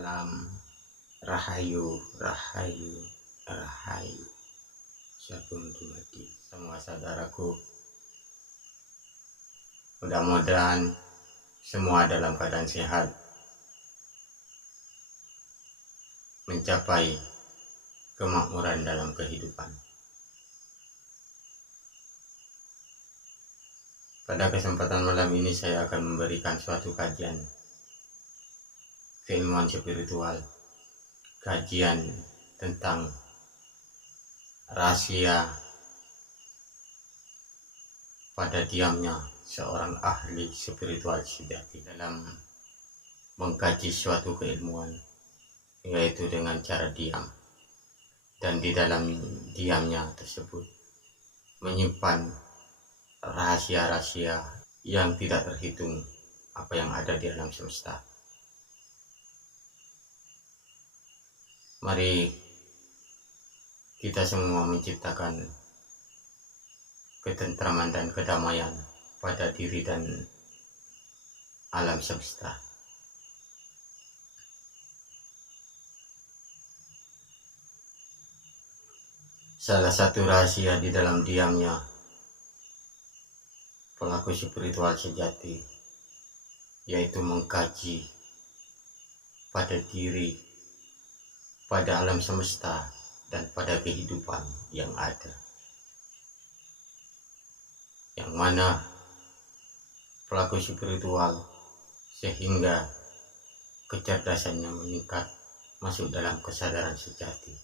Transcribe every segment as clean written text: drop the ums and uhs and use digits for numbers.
Salam Rahayu, Rahayu, Rahayu. Syakun dumadi semua saudaraku. Mudah-mudahan semua dalam keadaan sehat, mencapai kemakmuran dalam kehidupan. Pada kesempatan malam ini saya akan memberikan suatu kajian keilmuan spiritual, kajian tentang rahasia pada diamnya seorang ahli spiritual sejati dalam mengkaji suatu keilmuan, yaitu dengan cara diam, dan di dalam diamnya tersebut menyimpan rahasia-rahasia yang tidak terhitung apa yang ada di alam semesta. Mari kita semua menciptakan ketentraman dan kedamaian pada diri dan alam semesta. Salah satu rahasia di dalam diamnya pelaku spiritual sejati, yaitu mengkaji pada diri, pada alam semesta, dan pada kehidupan yang ada, yang mana pelaku spiritual sehingga kecerdasannya meningkat masuk dalam kesadaran sejati.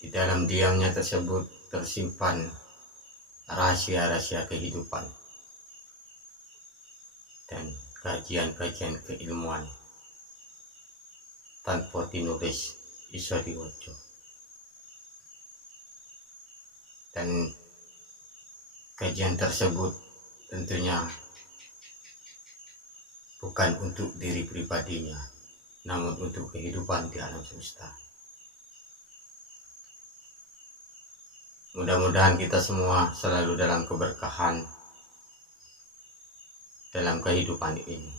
Di dalam diamnya tersebut tersimpan rahasia-rahasia kehidupan dan kajian-kajian keilmuan tanpa tinulis iso diwaca. Dan kajian tersebut tentunya bukan untuk diri pribadinya, namun untuk kehidupan di alam semesta. Mudah-mudahan kita semua selalu dalam keberkahan dalam kehidupan ini,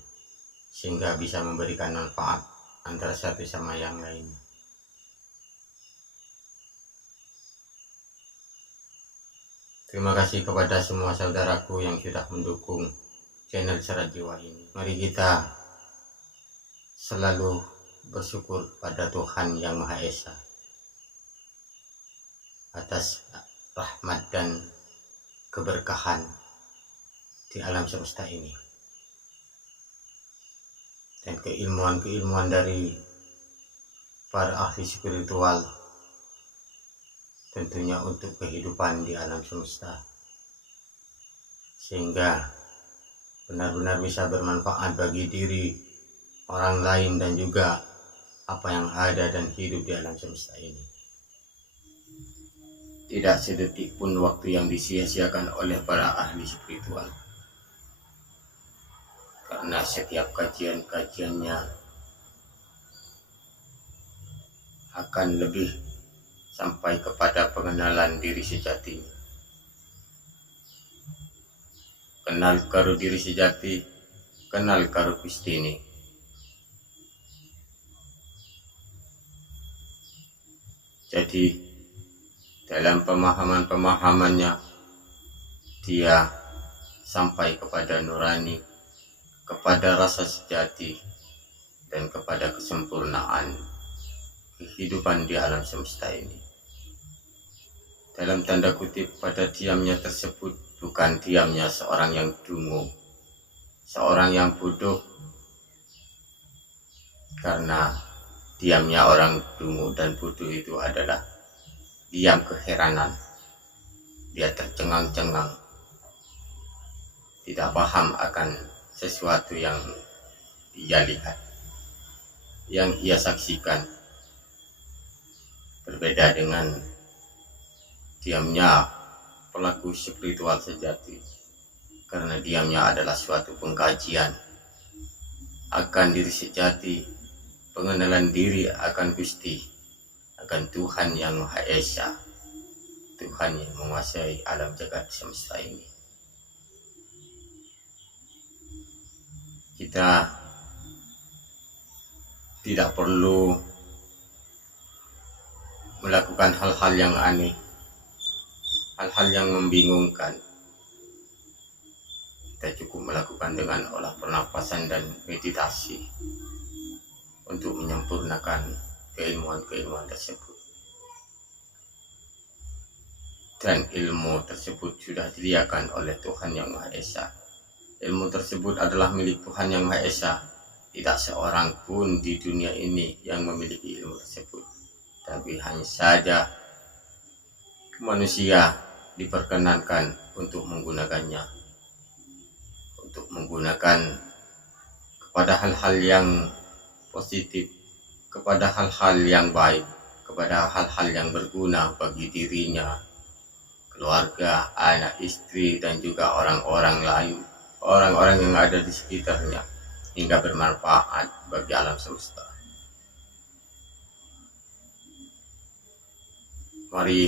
sehingga bisa memberikan manfaat antara satu sama yang lainnya. Terima kasih kepada semua saudaraku yang sudah mendukung channel Serat Jiwa ini. Mari kita selalu bersyukur pada Tuhan Yang Maha Esa atas rahmat dan keberkahan di alam semesta ini, dan keilmuan-keilmuan dari para ahli spiritual tentunya untuk kehidupan di alam semesta, sehingga benar-benar bisa bermanfaat bagi diri, orang lain, dan juga apa yang ada dan hidup di alam semesta ini. Tidak sedetik pun waktu yang disia-siakan oleh para ahli spiritual, karena setiap kajian-kajiannya akan lebih sampai kepada pengenalan diri sejatinya. Kenal karo diri sejati, kenal karo Gusti ini. Jadi dalam pemahaman-pemahamannya dia sampai kepada nurani, kepada rasa sejati, dan kepada kesempurnaan kehidupan di alam semesta ini. Dalam tanda kutip, pada diamnya tersebut bukan diamnya seorang yang dungu, seorang yang bodoh, karena diamnya orang dungu dan bodoh itu adalah diam keheranan. Dia tercengang-cengang, tidak paham akan sesuatu yang ia lihat, yang ia saksikan. Berbeda dengan diamnya pelaku spiritual sejati, karena diamnya adalah suatu pengkajian akan diri sejati, pengenalan diri akan Gusti, akan Tuhan Yang Maha Esa, Tuhan yang menguasai alam jagat semesta ini. kita tidak perlu melakukan hal-hal yang aneh, hal-hal yang membingungkan. Kita cukup melakukan dengan olah pernapasan dan meditasi untuk menyempurnakan keilmuan-keilmuan tersebut. Dan ilmu tersebut sudah disediakan oleh Tuhan Yang Maha Esa. Ilmu tersebut adalah milik Tuhan Yang Maha Esa. Tidak seorang pun di dunia ini yang memiliki ilmu tersebut, tapi hanya saja manusia diperkenankan untuk menggunakannya, untuk menggunakan kepada hal-hal yang positif, kepada hal-hal yang baik, kepada hal-hal yang berguna bagi dirinya, keluarga, anak, istri, dan juga orang-orang lain, orang-orang yang ada di sekitarnya, hingga bermanfaat bagi alam semesta. Mari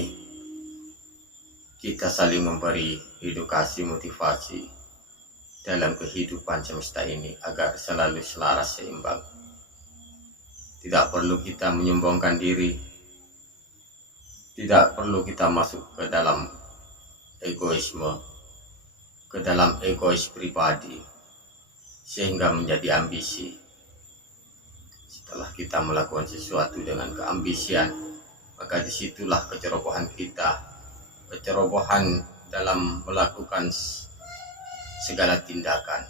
kita saling memberi edukasi, motivasi dalam kehidupan semesta ini agar selalu selaras, seimbang. Tidak perlu kita menyombongkan diri, tidak perlu kita masuk ke dalam egoisme, ke dalam egois pribadi, sehingga menjadi ambisi. Setelah kita melakukan sesuatu dengan keambisian, maka disitulah kecerobohan kita, kecerobohan dalam melakukan segala tindakan.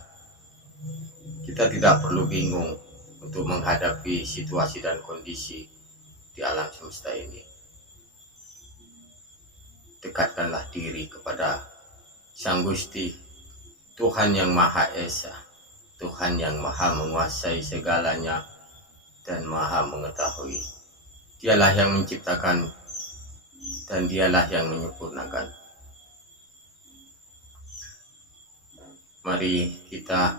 Kita tidak perlu bingung untuk menghadapi situasi dan kondisi di alam semesta ini. Dekatkanlah diri kepada Sang Gusti, Tuhan Yang Maha Esa, Tuhan yang Maha menguasai segalanya dan Maha mengetahui. Dialah yang menciptakan dan Dialah yang menyempurnakan. Mari kita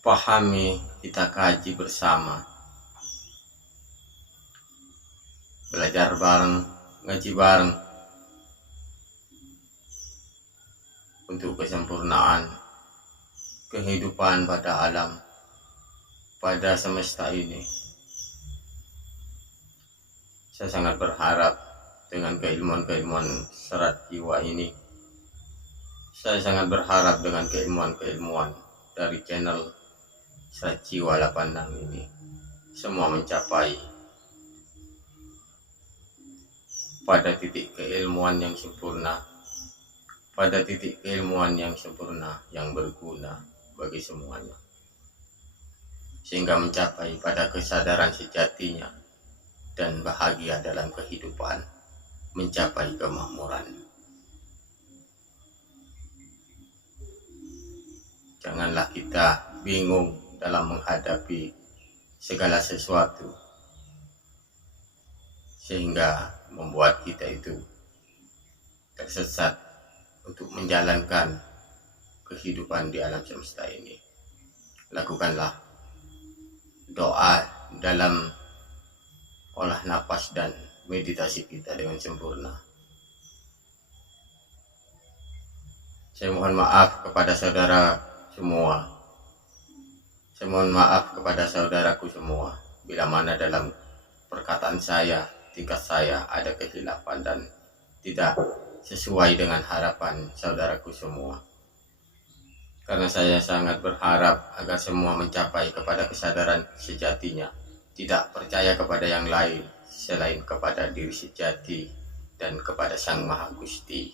pahami, kita kaji bersama, belajar bareng, ngaji bareng untuk kesempurnaan kehidupan pada alam, pada semesta ini. Saya sangat berharap dengan keilmuan-keilmuan serat jiwa ini, saya sangat berharap dengan keilmuan-keilmuan dari channel Serat Jiwa 86 ini, semua mencapai pada titik keilmuan yang sempurna, pada titik keilmuan yang sempurna, yang berguna bagi semuanya, sehingga mencapai pada kesadaran sejatinya dan bahagia dalam kehidupan, mencapai kemakmuran. Janganlah kita bingung dalam menghadapi segala sesuatu, sehingga membuat kita itu tersesat untuk menjalankan kehidupan di alam semesta ini. Lakukanlah doa dalam olah napas dan meditasi kita dengan sempurna. Saya mohon maaf kepada saudara semua. Saya mohon maaf kepada saudaraku semua bila mana dalam perkataan saya, tingkah saya ada kehilapan dan tidak sesuai dengan harapan saudaraku semua. Karena saya sangat berharap agar semua mencapai kepada kesadaran sejatinya, tidak percaya kepada yang lain selain kepada diri sejati dan kepada Sang Maha Gusti,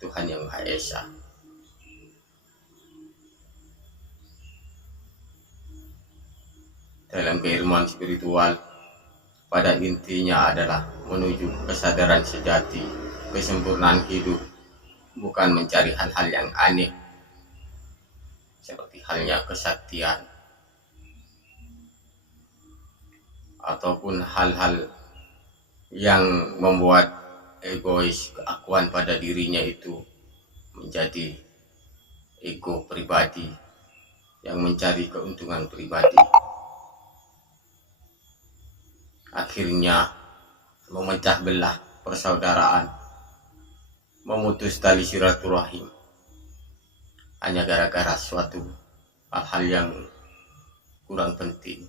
Tuhan Yang Maha Esa. Dalam keilmuan spiritual, pada intinya adalah menuju kesadaran sejati, kesempurnaan hidup, bukan mencari hal-hal yang aneh seperti halnya kesaktian ataupun hal-hal yang membuat egois, keakuan pada dirinya itu menjadi ego pribadi yang mencari keuntungan pribadi, akhirnya memecah belah persaudaraan, memutus tali silaturahim hanya gara-gara suatu hal-hal yang kurang penting,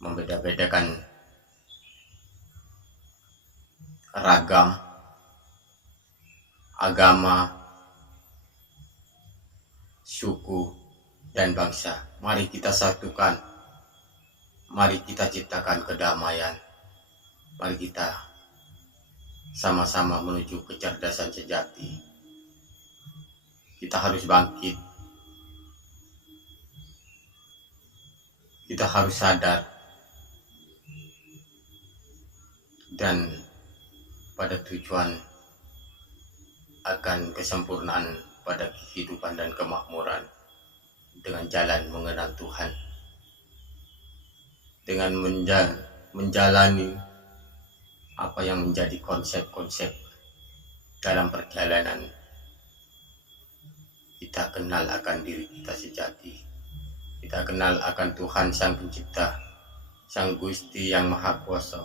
membeda-bedakan ragam, agama, suku, dan bangsa. Mari kita satukan, mari kita ciptakan kedamaian, mari kita sama-sama menuju kecerdasan sejati. Kita harus bangkit, kita harus sadar, dan pada tujuan akan kesempurnaan pada kehidupan dan kemakmuran dengan jalan mengenal Tuhan, dengan menjalani apa yang menjadi konsep-konsep dalam perjalanan kita kenal akan diri kita sejati, kita kenal akan Tuhan Sang Pencipta, Sang Gusti yang Maha Kuasa.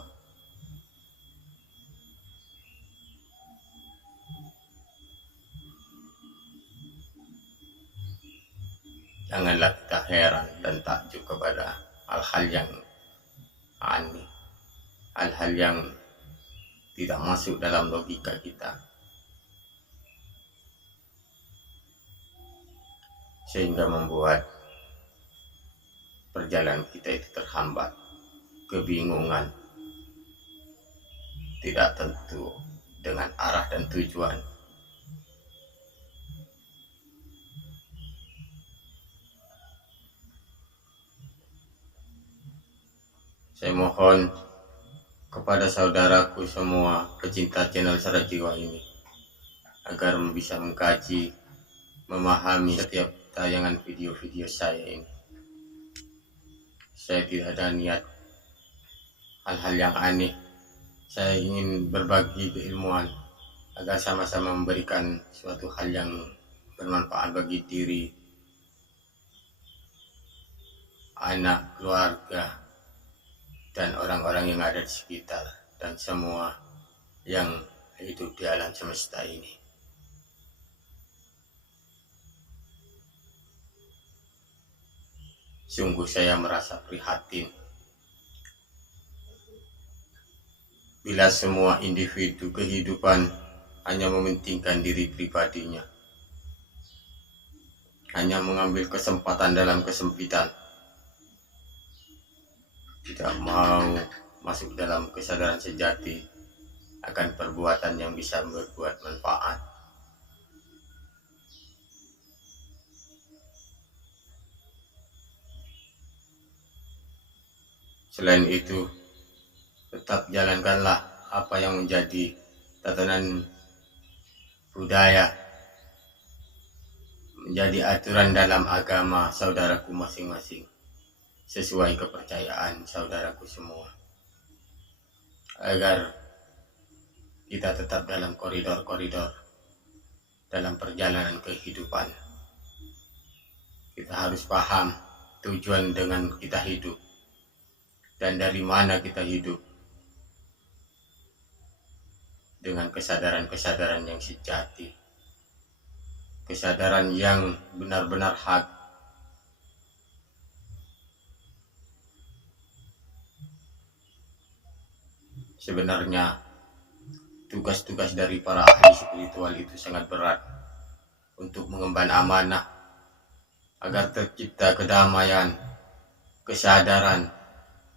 Janganlah kita heran dan takjub kepada hal-hal yang aneh, hal-hal yang tidak masuk dalam logika kita, sehingga membuat perjalanan kita itu terhambat, kebingungan, tidak tentu dengan arah dan tujuan. Saya mohon kepada saudaraku semua pecinta channel Serat Jiwa ini agar bisa mengkaji, memahami setiap tayangan video-video saya ini. Saya tidak ada niat hal-hal yang aneh. Saya ingin berbagi keilmuan agar sama-sama memberikan suatu hal yang bermanfaat bagi diri, anak, keluarga, dan orang-orang yang ada di sekitar, dan semua yang hidup di alam semesta ini. Sungguh saya merasa prihatin bila semua individu kehidupan hanya mementingkan diri pribadinya, hanya mengambil kesempatan dalam kesempitan, tidak mau masuk dalam kesadaran sejati akan perbuatan yang bisa berbuat manfaat. Selain itu, tetap jalankanlah apa yang menjadi tatanan budaya, menjadi aturan dalam agama saudaraku masing-masing, sesuai kepercayaan saudaraku semua, agar kita tetap dalam koridor-koridor dalam perjalanan kehidupan. Kita harus paham tujuan dengan kita hidup dan dari mana kita hidup, dengan kesadaran-kesadaran yang sejati, kesadaran yang benar-benar hak. Sebenarnya tugas-tugas dari para ahli spiritual itu sangat berat untuk mengemban amanah agar tercipta kedamaian, kesadaran,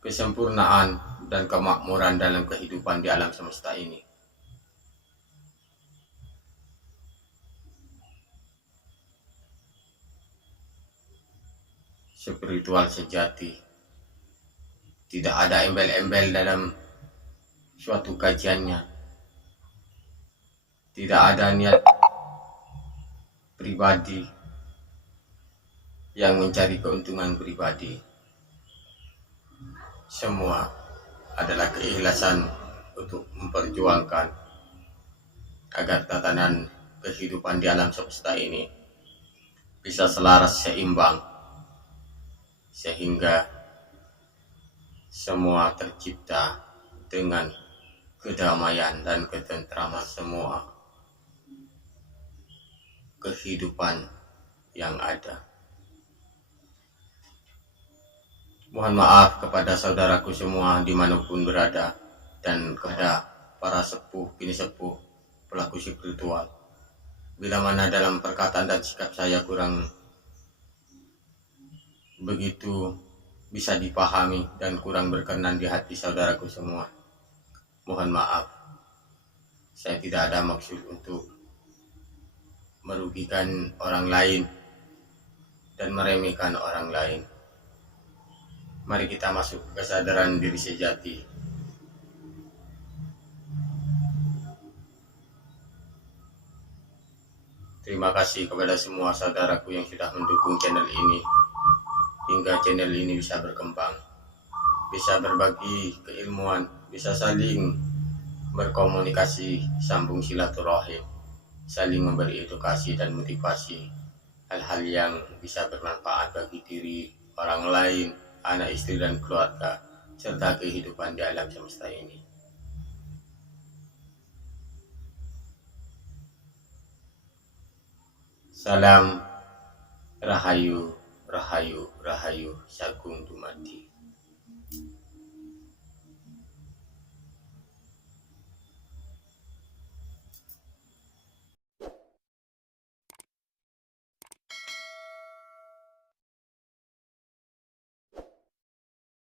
kesempurnaan, dan kemakmuran dalam kehidupan di alam semesta ini. Spiritual sejati tidak ada embel-embel dalam suatu kajiannya, tidak ada niat pribadi yang mencari keuntungan pribadi. Semua adalah keikhlasan untuk memperjuangkan agar tatanan kehidupan di alam semesta ini bisa selaras, seimbang, sehingga semua tercipta dengan kedamaian dan ketentraman. Semua kehidupan yang ada. Mohon maaf kepada saudaraku semua dimanapun berada, dan kepada para sepuh, bini sepuh, pelaku spiritual. Bila mana dalam perkataan dan sikap saya kurang begitu bisa dipahami dan kurang berkenan di hati saudaraku semua, mohon maaf. Saya tidak ada maksud untuk merugikan orang lain dan meremehkan orang lain. Mari kita masuk ke kesadaran diri sejati. Terima kasih kepada semua saudaraku yang sudah mendukung channel ini hingga channel ini bisa berkembang, bisa berbagi keilmuan, bisa saling berkomunikasi, sambung silaturahim, saling memberi edukasi dan motivasi, hal-hal yang bisa bermanfaat bagi diri, orang lain, anak, istri, dan keluarga, serta kehidupan di alam semesta ini. Salam Rahayu, Rahayu, Rahayu, Sagung Dumadi.